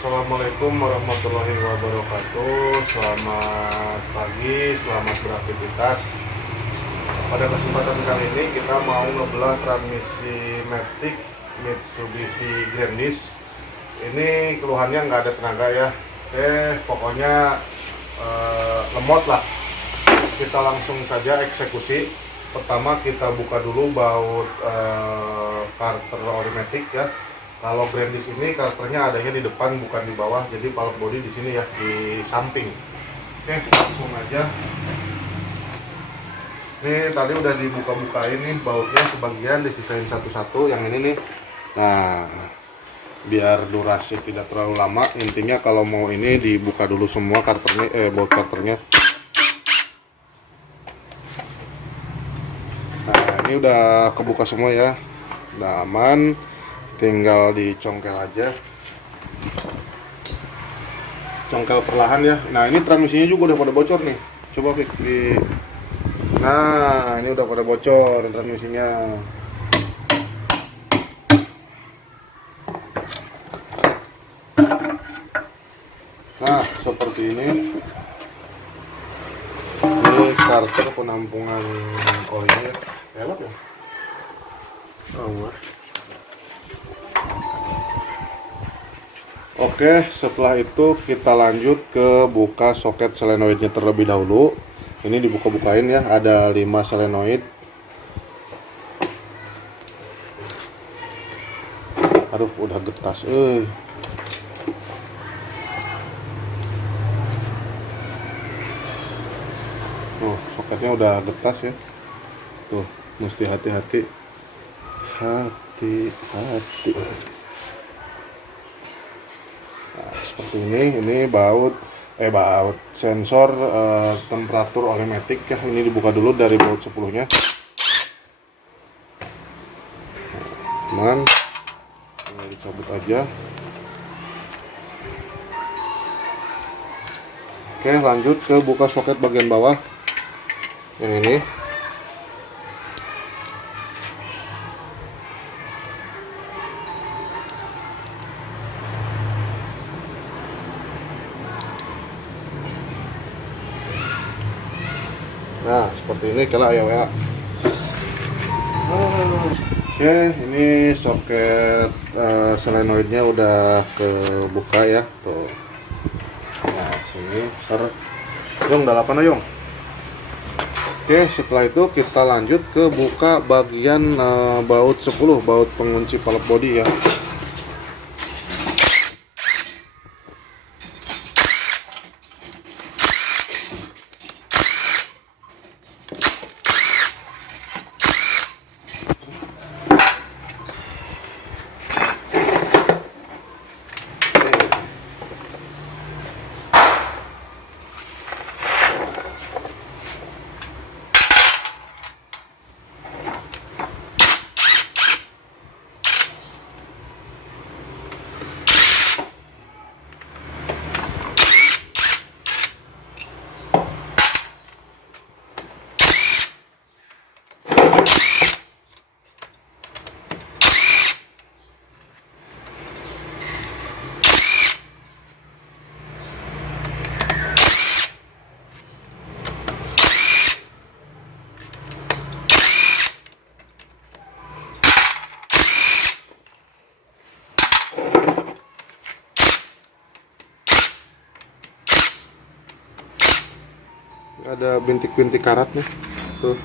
Assalamualaikum warahmatullahi wabarakatuh. Selamat pagi, selamat beraktivitas. Pada kesempatan kali ini kita mau ngebelah transmisi Matic Mitsubishi Grandis. Ini keluhannya nggak ada tenaga ya. Pokoknya lemot lah. Kita langsung saja eksekusi. Pertama kita buka dulu baut karter automatic ya. Kalau Grandis ini karakternya adanya di depan bukan di bawah, jadi pallet body di sini ya, di samping. Oke, langsung aja. Ini tadi udah dibuka-bukain nih bautnya, sebagian disisain satu-satu. Yang ini nih. Nah, biar durasi tidak terlalu lama, intinya kalau mau ini dibuka dulu semua karternya, baut karternya. Nah, ini udah kebuka semua ya, udah aman. Tinggal dicongkel aja, congkel perlahan ya. Nah, ini transmisinya juga udah pada bocor nih, coba di. Nah, ini udah pada bocor transmisinya. Nah, seperti ini karter penampungan olnya. Elok ya. Oke, setelah itu kita lanjut ke buka soket solenoidnya terlebih dahulu. Ini dibuka-bukain ya, ada 5 solenoid. Aduh, udah getas, soketnya udah getas ya. Tuh, mesti hati-hati. Hati-hati. Nah, seperti ini baut sensor temperatur olematik ya. Ini dibuka dulu dari baut 10 nya. Teman, ini dicabut aja. Oke, lanjut ke buka soket bagian bawah yang ini. Nah, seperti ini kala ya. Oke, ini soket solenoidnya udah kebuka ya, tuh. Nah, sini ser. Yung, dalapan Yung. Oke, setelah itu kita lanjut ke buka bagian baut 10, baut pengunci pallet body ya. Ada bintik-bintik karatnya tuh.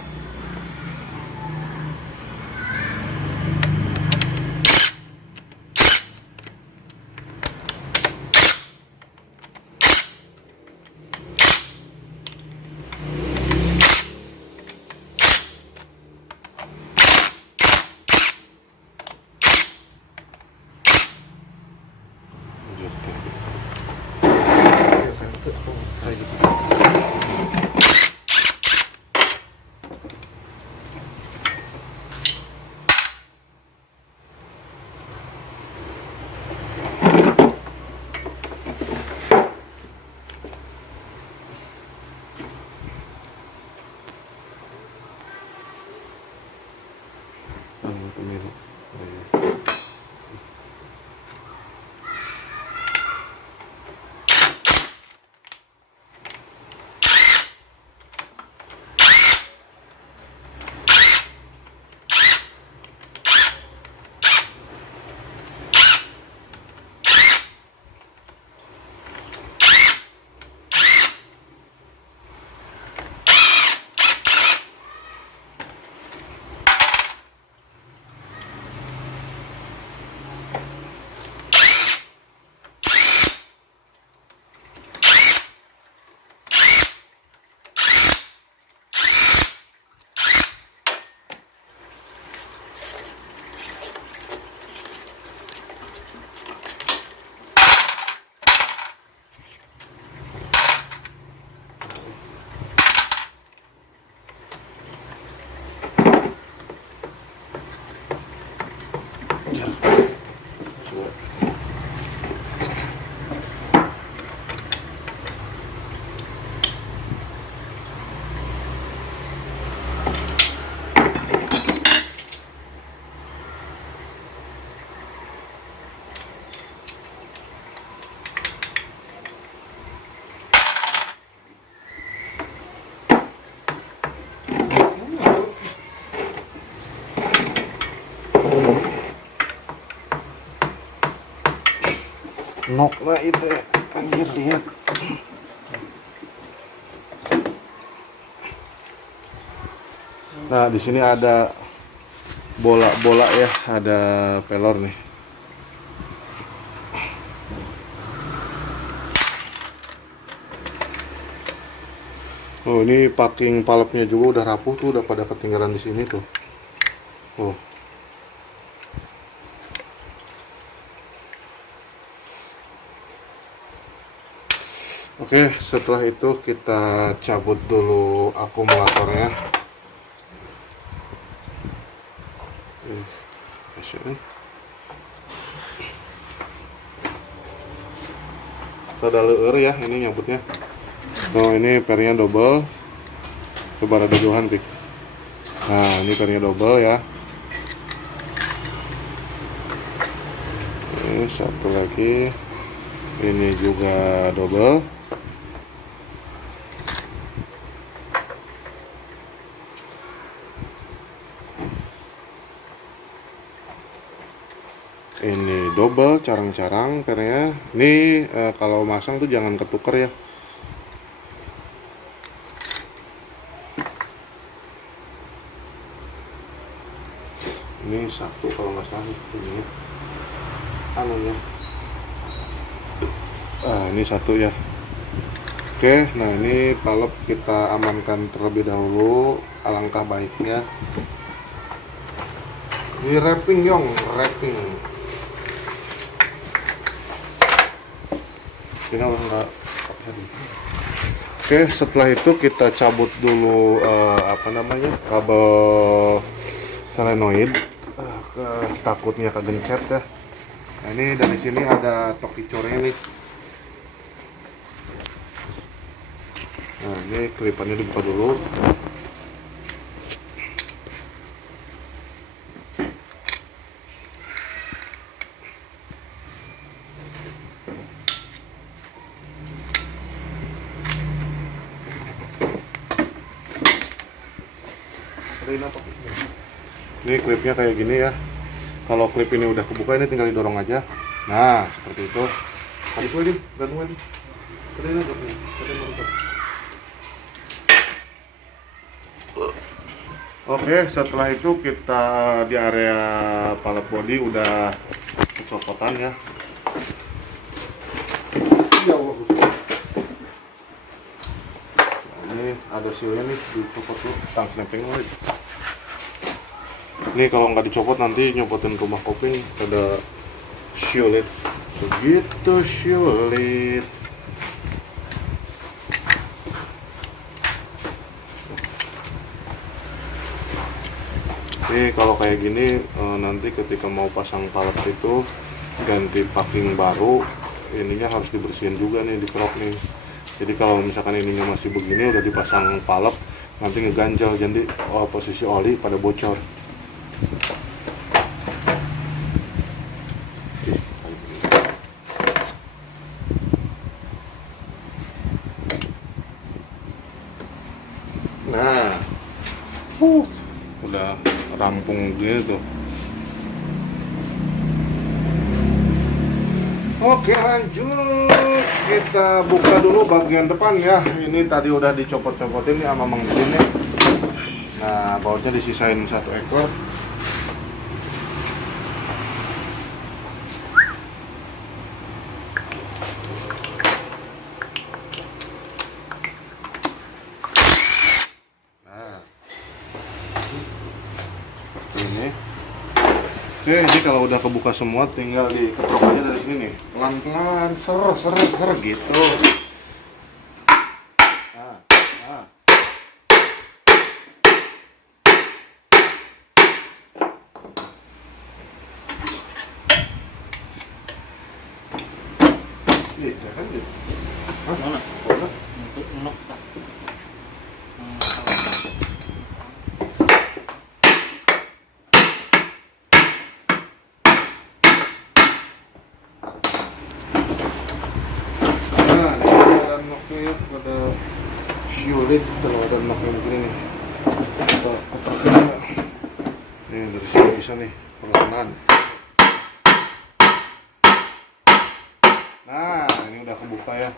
nok lah itu ya. Anjir, lihat. Nah, di sini ada bola-bola ya, ada pelor nih. Oh, ini packing palepnya juga udah rapuh tuh, udah pada ketinggalan di sini tuh. Oh. Oke, setelah itu kita cabut dulu akumulatornya. Rada leur ya ini nyabutnya. Oh, ini pernya double. Coba rada jauhan, Pik. Nah, ini pernya double ya. Ini satu lagi. Ini juga double. Ini double, carang-carang pernya. Ini kalau masang tuh jangan ketuker ya. Ini satu kalau nggak salah ini anunya. Ini satu ya. Oke, nah ini palep kita amankan terlebih dahulu, alangkah baiknya. Ini wrapping Yong, wrapping. Ini enggak. Oke, setelah itu kita cabut dulu kabel solenoid. Takutnya kegencet ya. Nah, ini dari sini ada tokicornya nih. Nah, ini kelipannya dibuka dulu. Ini klipnya kayak gini ya. Kalau klip ini udah kebuka, ini tinggal didorong aja. Nah, seperti itu. Tadi gue nih, gantungan. Oke, setelah itu kita di area pallet body udah kecopotan ya. Ya Allah. Ini ada sealnya nih, dicopot tuh, tang snapping lagi. Ini kalau nggak dicopot nanti nyopotin rumah kopi nih, ada sulit, begitu sulit. Ini kalau kayak gini nanti ketika mau pasang palet itu ganti packing baru, ininya harus dibersihin juga nih di krok nih. Jadi kalau misalkan ininya masih begini udah dipasang palet, nanti ngeganjel, jadi posisi oli pada bocor. Nah, udah rampung gitu. Oke, lanjut, kita buka dulu bagian depan ya. Ini tadi udah dicopot-copotin nih sama Mang Didin nih. Nah, bautnya disisain satu ekor. Ini. Oke, jadi kalau udah kebuka semua tinggal dikeprok aja dari sini nih. Pelan-pelan, ser gitu. Nah, nah. Nih, ya kan gitu. Hah? Mana? Untuk nok. Pada sulit kalau ada nok yang begini nih, kita kotakin nih dari sini bisa nih perlahan. udah kebuka ya.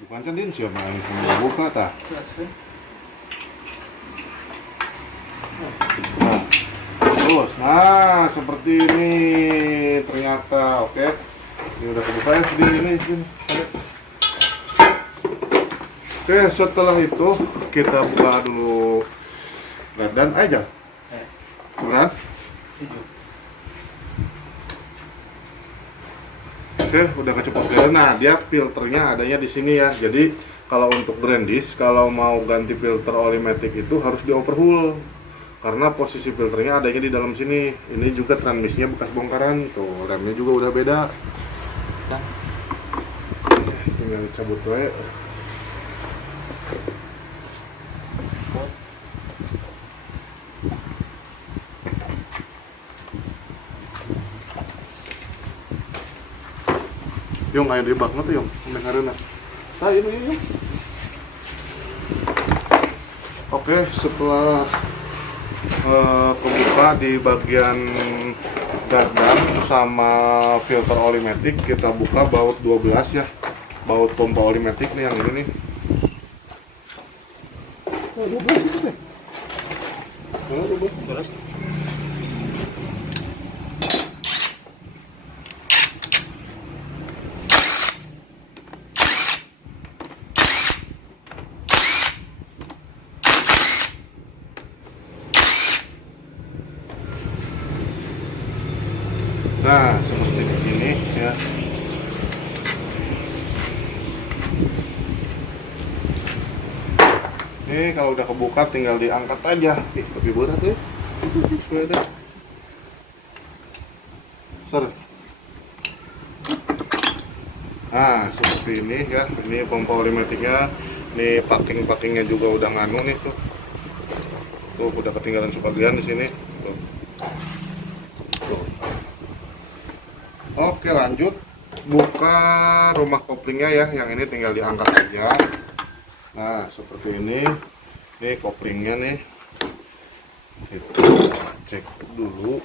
Bukan cendin siapa yang buka tah. Nah, terus, nah seperti ini ternyata, oke. Ini udah kebuka ya, sini. Oke, setelah itu kita buka dulu gardan aja. Berat? Oke, udah kecepot gardan. Nah, dia filternya adanya di sini ya. Jadi kalau untuk Grandis, kalau mau ganti filter oli matic itu harus di overhaul. Karena posisi filternya adanya di dalam sini. Ini juga transmisinya bekas bongkaran. Tuh, remnya juga udah beda. Tinggal dicabut aja. Yung ayo di bak na to yung mengaruh na. Ini yung. Oke, setelah kebuka di bagian gardan sama filter oli matic, kita buka baut 12 ya. Baut pompa oli matic nih yang ini nih. Oh, 12 itu deh. Oh, 12. Nah, seperti ini ya. Ini kalau udah kebuka tinggal diangkat aja. Lebih berat ya. Nah, seperti ini ya. Ini pompa oli maticnya. Ini packing-packingnya juga udah nganu nih tuh. Tuh udah ketinggalan sebagian di sini. Tuh. Tuh. Oke, lanjut buka rumah koplingnya ya. Yang ini tinggal diangkat aja. Nah, seperti ini koplingnya nih. Kita cek dulu,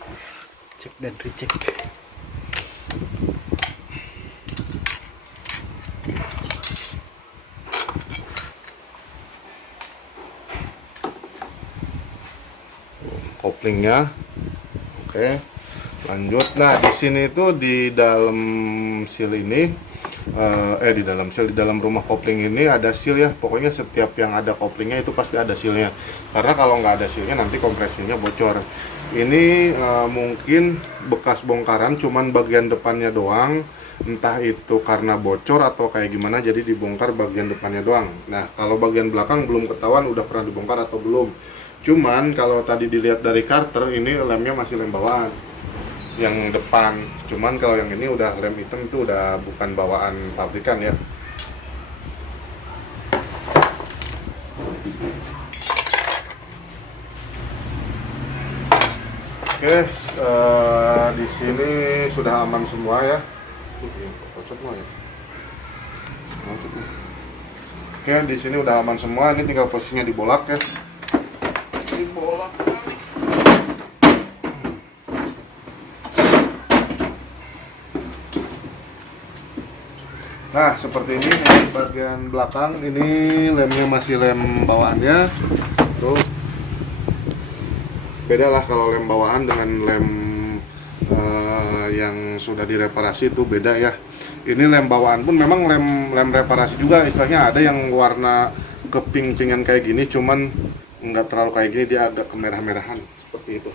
cek dan recheck. koplingnya. Oke, lanjut. Nah, di sini tuh di dalam seal ini di dalam rumah kopling ini ada seal ya. Pokoknya setiap yang ada koplingnya itu pasti ada sealnya. Karena kalau nggak ada sealnya nanti kompresinya bocor. Ini mungkin bekas bongkaran, cuman bagian depannya doang. Entah itu karena bocor atau kayak gimana, jadi dibongkar bagian depannya doang. Nah, kalau bagian belakang belum ketahuan udah pernah dibongkar atau belum. Cuman kalau tadi dilihat dari Carter, ini lemnya masih lem bawaan yang depan. Cuman kalau yang ini udah lem hitam, itu udah bukan bawaan pabrikan ya. Oke, di sini sudah aman semua ya. Oke, di sini udah aman semua. Ini tinggal posisinya dibolak ya. Dibolak. Nah, seperti ini bagian belakang. Ini lemnya masih lem bawaannya. Tuh. Beda lah kalau lem bawaan dengan lem yang sudah direparasi, itu beda ya. Ini lem bawaan pun memang lem reparasi juga, istilahnya ada yang warna keping-pingan kayak gini, cuman nggak terlalu kayak gini, dia agak kemerah-merahan seperti itu.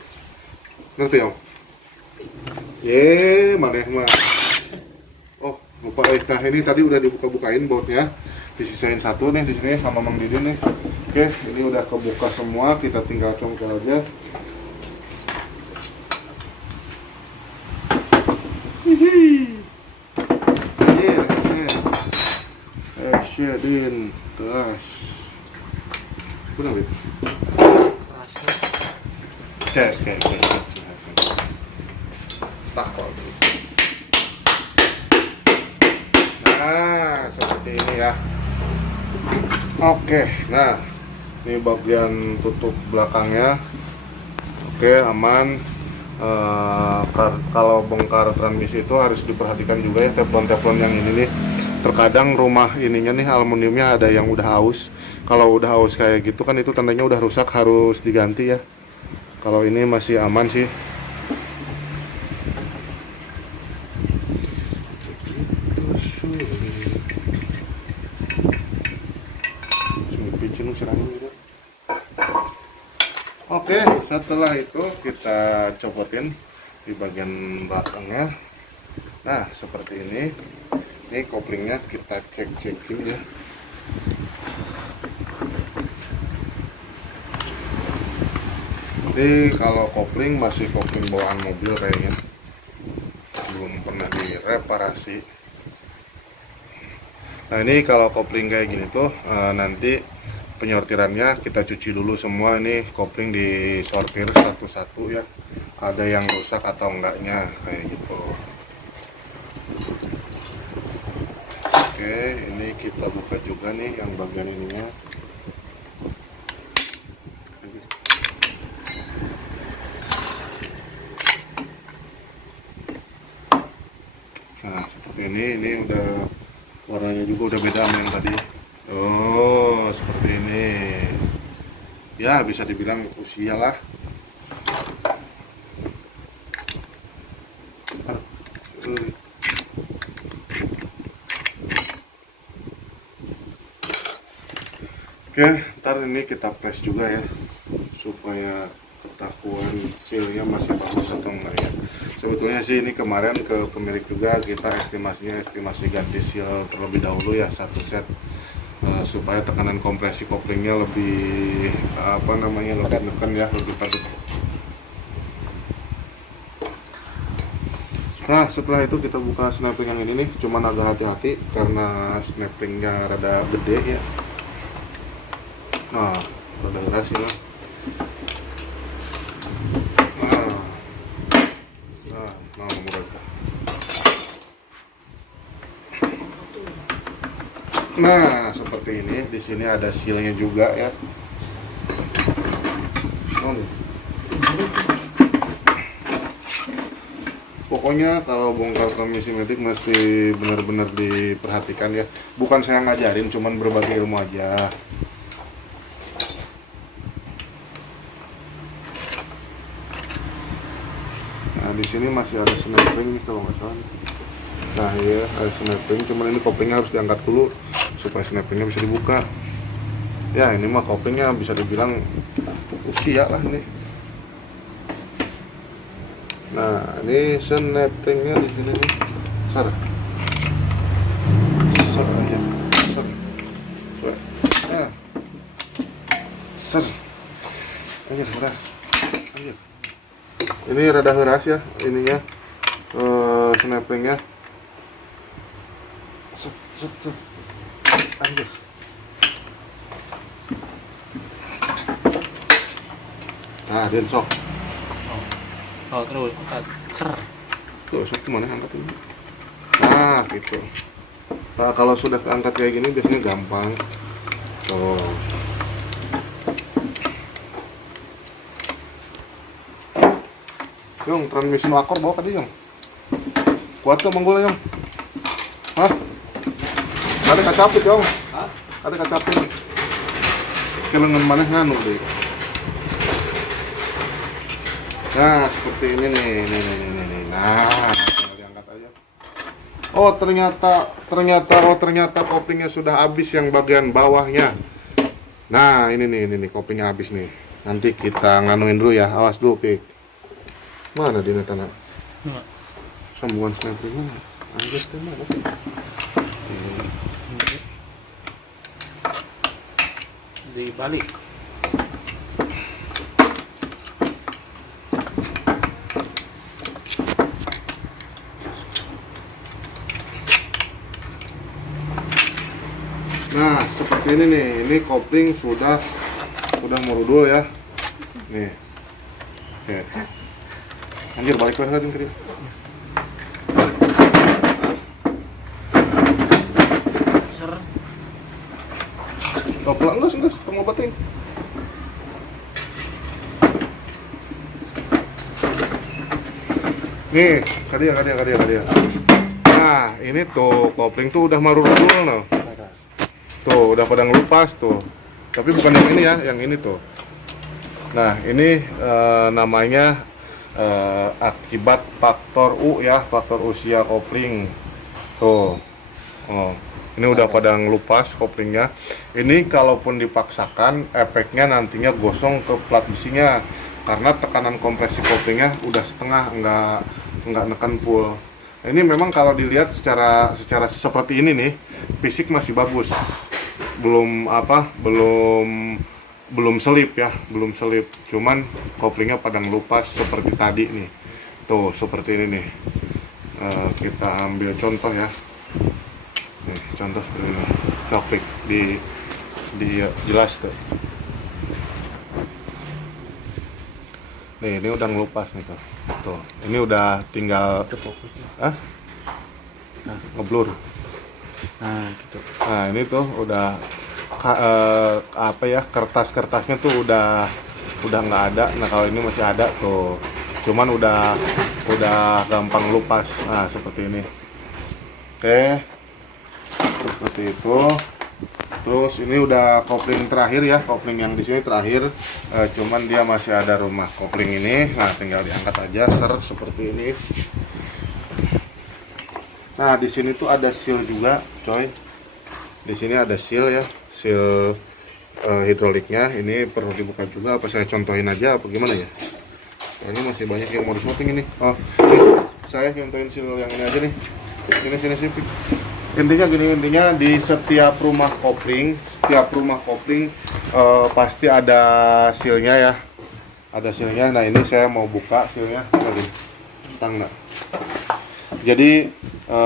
Ngerti om? Mana mah. Oh, lupa. Nah, ini tadi udah dibuka-bukain bautnya. Disisain satu nih di sini sama Mang Didin nih. Oke, ini udah kebuka semua, kita tinggal congkel aja. Din, keras. Benar gitu. Oke. Takol. Nah, seperti ini ya. Oke, nah ini bagian tutup belakangnya. Oke, aman. Kalau bongkar transmisi itu harus diperhatikan juga ya, teflon yang ini nih. Terkadang rumah ininya nih aluminiumnya ada yang udah aus. Kalau udah aus kayak gitu kan itu tandanya udah rusak, harus diganti ya. Kalau ini masih aman sih. Oke, setelah itu kita copotin di bagian belakangnya. Nah, seperti ini. Ini koplingnya kita cek-cekin ya. Ini kalau kopling masih kopling bawaan mobil kayaknya, belum pernah direparasi. Nah, ini kalau kopling kayak gini tuh nanti penyortirannya kita cuci dulu semua. Ini kopling disortir satu-satu ya, ada yang rusak atau enggaknya kayak gitu. Oke, ini kita buka juga nih yang bagian ininya. Nah, seperti ini udah warnanya juga udah beda sama yang tadi. Oh, seperti ini. Ya, bisa dibilang usia lah. Oke, ntar ini kita flash juga ya, supaya ketahuan sealnya masih bagus atau enggak ya. Sebetulnya sih ini kemarin ke pemilik juga kita estimasi ganti seal terlebih dahulu ya, satu set, supaya tekanan kompresi koplingnya lebih lebih neken ya, lebih padat. Nah, setelah itu kita buka snapping yang ini nih, cuman agak hati-hati karena snappingnya rada gede ya. Nah, udah berhasil. Nah, seperti ini. Di sini ada sealnya juga ya. Pokoknya kalau bongkar transmisi matic mesti benar-benar diperhatikan ya. Bukan saya ngajarin, cuman berbagi ilmu aja. Nah, di sini masih ada snapping nih kalau nggak salah. Nah, ya ada snapping, cuman ini koplingnya harus diangkat dulu supaya snappingnya bisa dibuka. Ya, ini mah koplingnya bisa dibilang usia lah nih. Nah, ini snappingnya di sini nih. Ser aja. Nah. Ser. Ayo, beras. Ayo. Ini rada keras ya ininya, snappingnya. Set. Anjir. Nah, den sok. Oh, terus angkat. Ser. Tuh, sok gimana angkat ini? Nah, gitu. Nah, kalau sudah keangkat kayak gini biasanya gampang. Tuh. Yung, transmisi akor bawa tadi, Yung. Kuat tuh manggulnya, Yung. Hah? Ada kacapit, Yung. Hah? Ada kacapit. Kelengan mana nganu deh. Nah, seperti ini nih. Nah, tinggal diangkat aja. Oh, ternyata koplingnya sudah habis yang bagian bawahnya. Nah, ini nih koplingnya habis nih. Nanti kita nganuin dulu ya. Awas dulu, Pik. Mana dia tanah? Sambungan snapping mana? Anjir teh mana? Di balik. Nah, seperti ini nih. Ini kopling sudah merudul ya. Nih. Oke. Anjir, balik ke sana dia. Ser. Oh, pelan lu sih, tunggu batin. Nih, kadia. Nah, Nah, ini tuh kopling tuh udah marul-marul no. Tuh, udah pada ngelupas tuh. Tapi bukan yang ini ya, yang ini tuh. Nah, ini namanya akibat faktor U ya, faktor usia kopling. Tuh. Oh, ini udah pada ngelupas koplingnya. Ini kalaupun dipaksakan, efeknya nantinya gosong ke plat besinya. Karena tekanan kompresi koplingnya udah setengah, nggak neken full. Ini memang kalau dilihat secara seperti ini nih, fisik masih bagus, belum selip ya, belum selip. Cuman koplingnya pada ngelupas seperti tadi nih, tuh seperti ini nih. Kita ambil contoh ya, nih, contoh seperti ini, kopling di jelas tuh. Nih, ini udah ngelupas nih tuh. Tuh, ini udah tinggal ngeblur. Nah, gitu. Nah, ini tuh udah kertas-kertasnya tuh udah nggak ada. Nah, kalau ini masih ada tuh. Cuman udah gampang lupas. Nah, seperti ini. Oke. Seperti itu. Terus ini udah kopling terakhir ya, kopling yang di sini terakhir, cuman dia masih ada rumah kopling ini. Nah, tinggal diangkat aja, seperti ini. Nah, di sini tuh ada seal juga, coy. Di sini ada seal ya, seal hidroliknya. Ini perlu dibuka juga. Apa saya contohin aja, apa gimana ya? Ini masih banyak yang mau disetting ini. Oh, ini saya contohin seal yang ini aja nih. Sini sip. Intinya di setiap rumah kopling pasti ada sealnya ya, ada sealnya. Nah, ini saya mau buka sealnya, tang. Jadi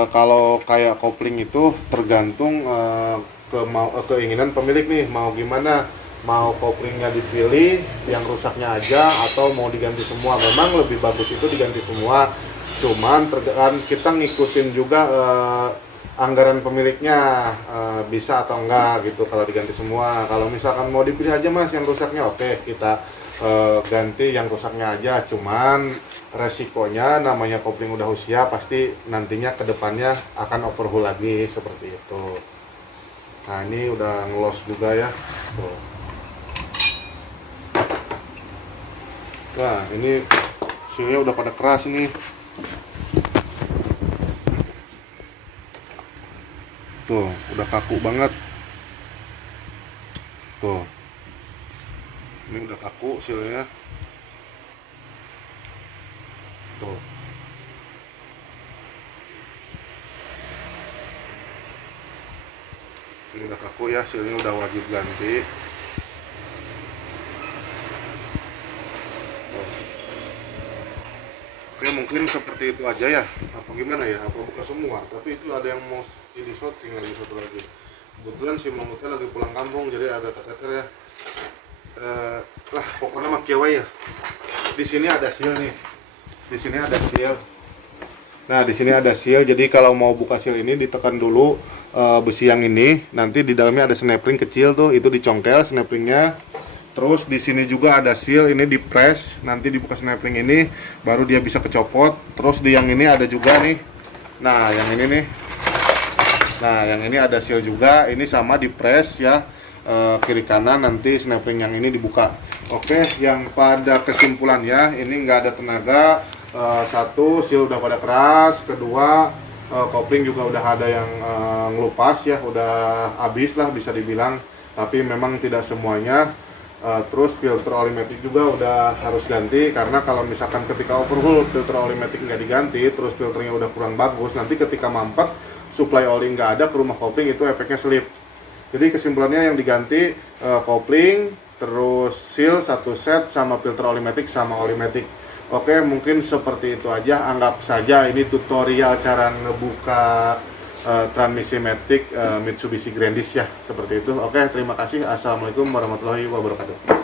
kalau kayak kopling itu tergantung keinginan pemilik nih, mau gimana, mau koplingnya dipilih yang rusaknya aja atau mau diganti semua. Memang lebih bagus itu diganti semua, cuman kita ngikutin juga anggaran pemiliknya, bisa atau enggak gitu kalau diganti semua. Kalau misalkan mau dipilih aja mas yang rusaknya, oke, kita ganti yang rusaknya aja. Cuman resikonya namanya kopling udah usia, pasti nantinya kedepannya akan overhaul lagi seperti itu. Nah, ini udah ngelos juga ya tuh. Nah, ini sealnya udah pada keras ini. Tuh, udah kaku banget. Tuh. Ini udah kaku sealnya. Tuh. Ini udah kaku ya, sealnya udah wajib ganti. Tuh. Oke, mungkin seperti itu aja ya. Apa gimana ya? Apa buka semua? Tapi itu ada yang mau ini shooting lagi satu lagi. Kebetulan si mamutnya lagi pulang kampung, jadi agak keteter ya. Pokoknya mah kiawai ya. Di sini ada seal nih. Di sini ada seal. Nah, di sini ada seal. Jadi kalau mau buka seal ini ditekan dulu besi yang ini. Nanti di dalamnya ada snap ring kecil tuh, itu dicongkel snap ringnya. Terus di sini juga ada seal, ini di press. Nanti dibuka snap ring ini, baru dia bisa kecopot. Terus di yang ini ada juga nih. Nah, yang ini nih. Nah, yang ini ada seal juga. Ini sama di press ya. Kiri kanan, nanti snap ring yang ini dibuka. Oke, yang pada kesimpulannya ini nggak ada tenaga. Satu, seal udah pada keras. Kedua, kopling juga udah ada yang ngelupas ya, udah habis lah bisa dibilang. Tapi memang tidak semuanya. Terus filter oli matic juga udah harus ganti, karena kalau misalkan ketika overhaul filter oli matic nggak diganti, terus filternya udah kurang bagus, nanti ketika mampet supply oli nggak ada ke rumah kopling, itu efeknya selip. Jadi kesimpulannya yang diganti kopling, terus seal satu set, sama filter oli matic sama oli matic. Oke, mungkin seperti itu aja. Anggap saja ini tutorial cara ngebuka transmisi matic Mitsubishi Grandis ya, seperti itu. Oke, terima kasih. Assalamualaikum warahmatullahi wabarakatuh.